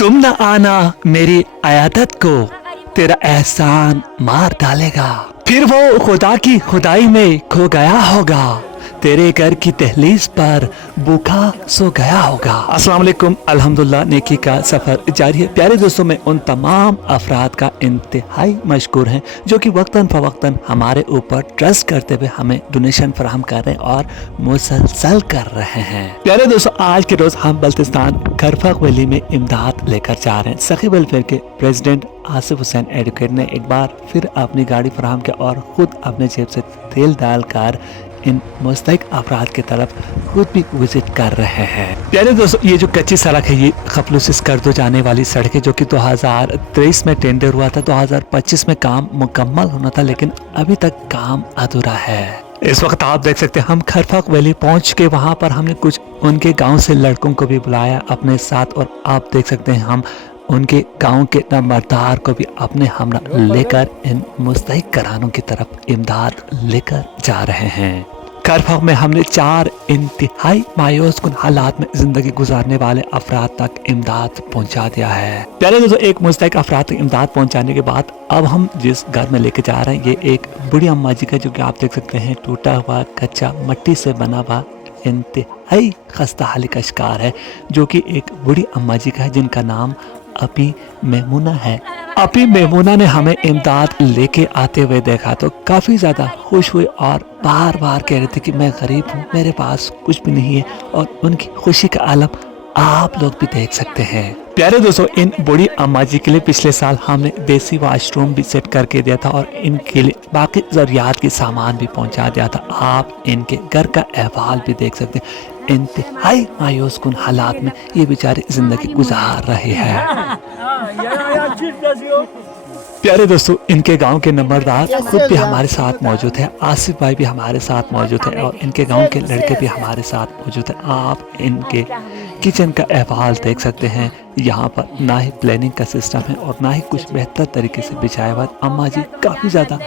तुम न आना मेरी आयादत को तेरा एहसान मार डालेगा, फिर वो खुदा की खुदाई में खो गया होगा, तेरे घर की दहलीज पर भूखा सो गया होगा। अस्सलाम वालेकुम, अल्हम्दुलिल्लाह नेकी का सफ़र जारी है। प्यारे दोस्तों, मैं उन तमाम अफराद का इंतहाई मशकूर हैं जो कि वक्तन फ़वक्तन हमारे ऊपर ट्रस्ट करते हुए हमें डोनेशन फराहम कर रहे हैं और मुसलसल कर रहे हैं। प्यारे दोस्तों, आज के रोज़ हम बल्तिस्तान खरफक वैली में इमदाद लेकर जा रहे हैं। सखी वेलफेयर के प्रेसिडेंट आसिफ हुसैन एडवोकेट ने एक बार फिर अपनी गाड़ी फराहम की और ख़ुद अपने जेब से तेल डालकर इन मुस्तहिक अफराद की तरफ खुद भी विजिट कर रहे हैं। प्यारे दोस्तों, ये जो कच्ची सड़क है ये खफलूसिस कर दो जाने वाली सड़क है जो कि 2023 में टेंडर हुआ था। 2025 में काम मुकम्मल होना था, लेकिन अभी तक काम अधूरा है। इस वक्त आप देख सकते हैं हम खरफक वैली पहुंच के वहां पर हमने कुछ उनके गांव से लड़कों को भी बुलाया अपने साथ, और आप देख सकते हैं हम उनके गांव के नंबरदार को भी अपने हमरा लेकर इन मुस्तहिक घरानों की तरफ इमदाद लेकर जा रहे हैं। खरफक में हमने 4 इंतहाई मायूस कुन हालात में जिंदगी गुजारने वाले अफराद तक इमदाद पहुंचा दिया है। प्यारे दोस्तों, एक मुस्तहिक अफराद तक इमदाद पहुंचाने के बाद अब हम जिस घर में लेके जा रहे हैं ये एक बूढ़ी अम्मा जी का, जो कि आप देख सकते हैं टूटा हुआ कच्चा मिट्टी से बना हुआ इंतहाई खस्ता हाली का शिकार है, जो कि एक बूढ़ी अम्मा जी का है जिनका नाम अपी मेमूना है। अपी मेमूना ने हमें इमदाद लेके आते हुए देखा तो काफ़ी ज़्यादा खुश हुए और बार बार कह रहे थे कि मैं गरीब हूँ, मेरे पास कुछ भी नहीं है, और उनकी खुशी का आलम आप लोग भी देख सकते हैं। प्यारे दोस्तों, इन बूढ़ी अम्मा जी के लिए पिछले साल हमने देसी वाशरूम भी सेट करके दिया था और इनके लिए बाकी ज़रूरियात के सामान भी पहुंचा दिया था। आप इनके घर का अहवाल भी देख सकते हैं। इंतहाई मायूस कुन हालात में ये बेचारे जिंदगी गुजार रहे हैं। प्यारे दोस्तों, इनके गांव के नंबरदार खुद भी हमारे साथ मौजूद है, आसिफ भाई भी हमारे साथ मौजूद है और इनके गांव के लड़के भी हमारे साथ मौजूद है। आप इनके किचन का अहवाल देख सकते हैं। यहाँ पर ना ही प्लानिंग का सिस्टम है और ना ही कुछ बेहतर तरीके से बिछाया हुआ। अम्मा जी काफ़ी ज़्यादा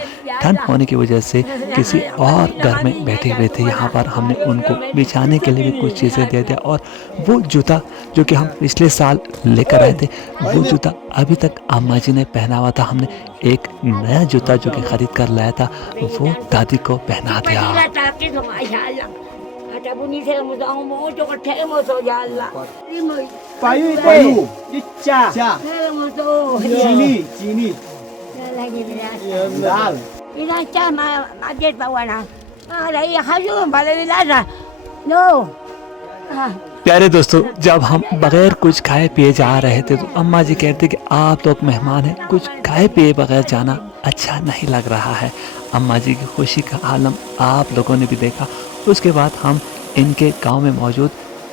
ठंड होने की वजह से किसी और घर में बैठे हुए थे। यहाँ पर हमने उनको बिछाने के लिए भी कुछ चीज़ें दे दिया, और वो जूता जो कि हम पिछले साल लेकर आए थे वो जूता अभी तक अम्मा जी ने पहना हुआ था। हमने एक नया जूता जो कि खरीद कर लाया था वो दादी को पहना दिया। प्यारे दोस्तों, जब हम बगैर कुछ खाए पिए जा रहे थे तो अम्मा जी कहते कि आप लोग मेहमान हैं, कुछ खाए पिए बगैर जाना अच्छा नहीं लग रहा है। अम्मा जी की खुशी का आलम आप लोगों ने भी देखा। उसके बाद हम इनके गांव में मौजूद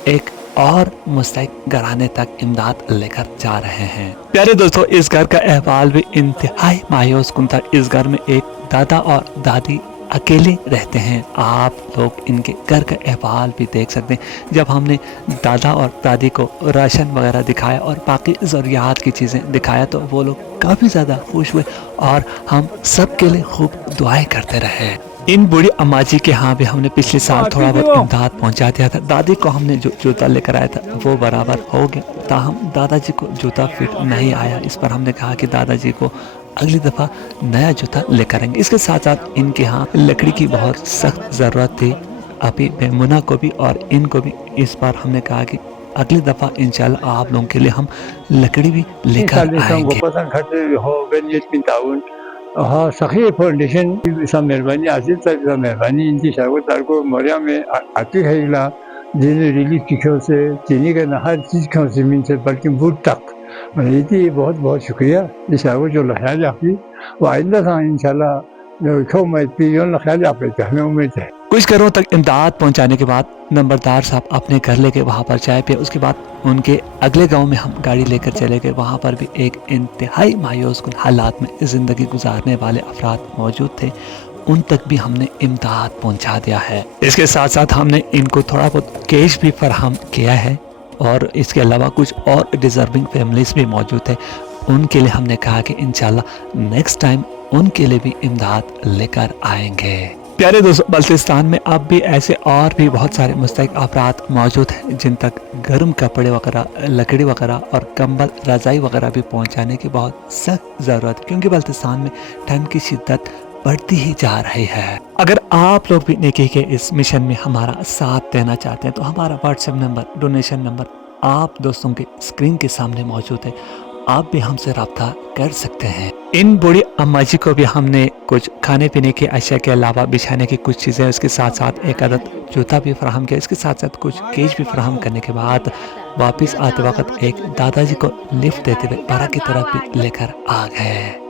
एक और मुस्तहिक घराने तक इमदाद लेकर जा रहे हैं। प्यारे दोस्तों, इस घर का अहवाल भी इंतहाई मायूस कुन था। इस घर में एक दादा और दादी अकेले रहते हैं। आप लोग इनके घर का अहवाल भी देख सकते हैं। जब हमने दादा और दादी को राशन वगैरह दिखाया और बाकी ज़रूरियात की चीज़ें दिखाया तो वो लोग काफ़ी ज़्यादा खुश हुए और हम सब के लिए खूब दुआएं करते रहे। इन बूढ़ी अम्मा जी के यहाँ भी हमने पिछले साल थोड़ा बहुत इमदाद पहुँचा दिया था। दादी को हमने जो जूता लेकर आया था वो बराबर हो गया, ताहम दादाजी को जूता फिट नहीं आया। इस पर हमने कहा कि दादाजी को अगली दफ़ा नया जूता लेकर आएंगे। इसके साथ साथ इनके यहाँ लकड़ी की बहुत सख्त ज़रूरत थी, अभी मेमुना को भी और इनको भी। इस बार हमने कहा कि अगली दफ़ा इंशाल्लाह आप लोगों के लिए हम लकड़ी भी लेकर आएंगे। हाँ, सखी फाउंडेशन की मेहरबानी, आसिफ साहब की मेहरबानी, इनकी शरबत को मोरिया में आती है इला जिन्हें रिलीफ की ख्यों से चीनी का हर चीज़ ख्यों ज़मीन से बल्कि बूट तक ये बहुत बहुत शुक्रिया। इस शरबत जो ख्याल रखी वो आइंदा था इंशाल्लाह हमें उम्मीद है। कुछ घरों तक इमदाद पहुंचाने के बाद नंबरदार साहब अपने घर लेके वहाँ पर चाय पिए। उसके बाद उनके अगले गांव में हम गाड़ी लेकर चले गए। वहाँ पर भी एक इंतहाई मायूस कुन हालात में ज़िंदगी गुजारने वाले अफराद मौजूद थे, उन तक भी हमने इमदाद पहुँचा दिया है। इसके साथ साथ हमने इनको थोड़ा बहुत कैश भी फराहम किया है और इसके अलावा कुछ और डिज़र्विंग फैमिलीज़ भी मौजूद है। उनके लिए हमने कहा कि इंशाल्लाह नेक्स्ट टाइम उनके लिए भी इमदाद लेकर आएंगे। प्यारे दोस्तों, बल्तिस्तान में अब भी ऐसे और भी बहुत सारे मुस्तहिक अफराद मौजूद हैं जिन तक गर्म कपड़े वगैरह, लकड़ी वगैरह और कंबल, रजाई वगैरह भी पहुंचाने की बहुत सख्त ज़रूरत है, क्योंकि बल्तिस्तान में ठंड की शिद्दत बढ़ती ही जा रही है। अगर आप लोग भी नेकी के इस मिशन में हमारा साथ देना चाहते हैं तो हमारा व्हाट्सएप नंबर, डोनेशन नंबर आप दोस्तों के स्क्रीन के सामने मौजूद है, आप भी हमसे रब्ता कर सकते हैं। इन बूढ़ी अम्मा जी को भी हमने कुछ खाने पीने की अशिया के अलावा बिछाने की कुछ चीज़ें, उसके साथ साथ एक अदद जूता भी फराहम किया, इसके साथ साथ कुछ केज भी फराहम करने के बाद वापस आते वक्त एक दादाजी को लिफ्ट देते हुए बारह की तरफ भी लेकर आ गए।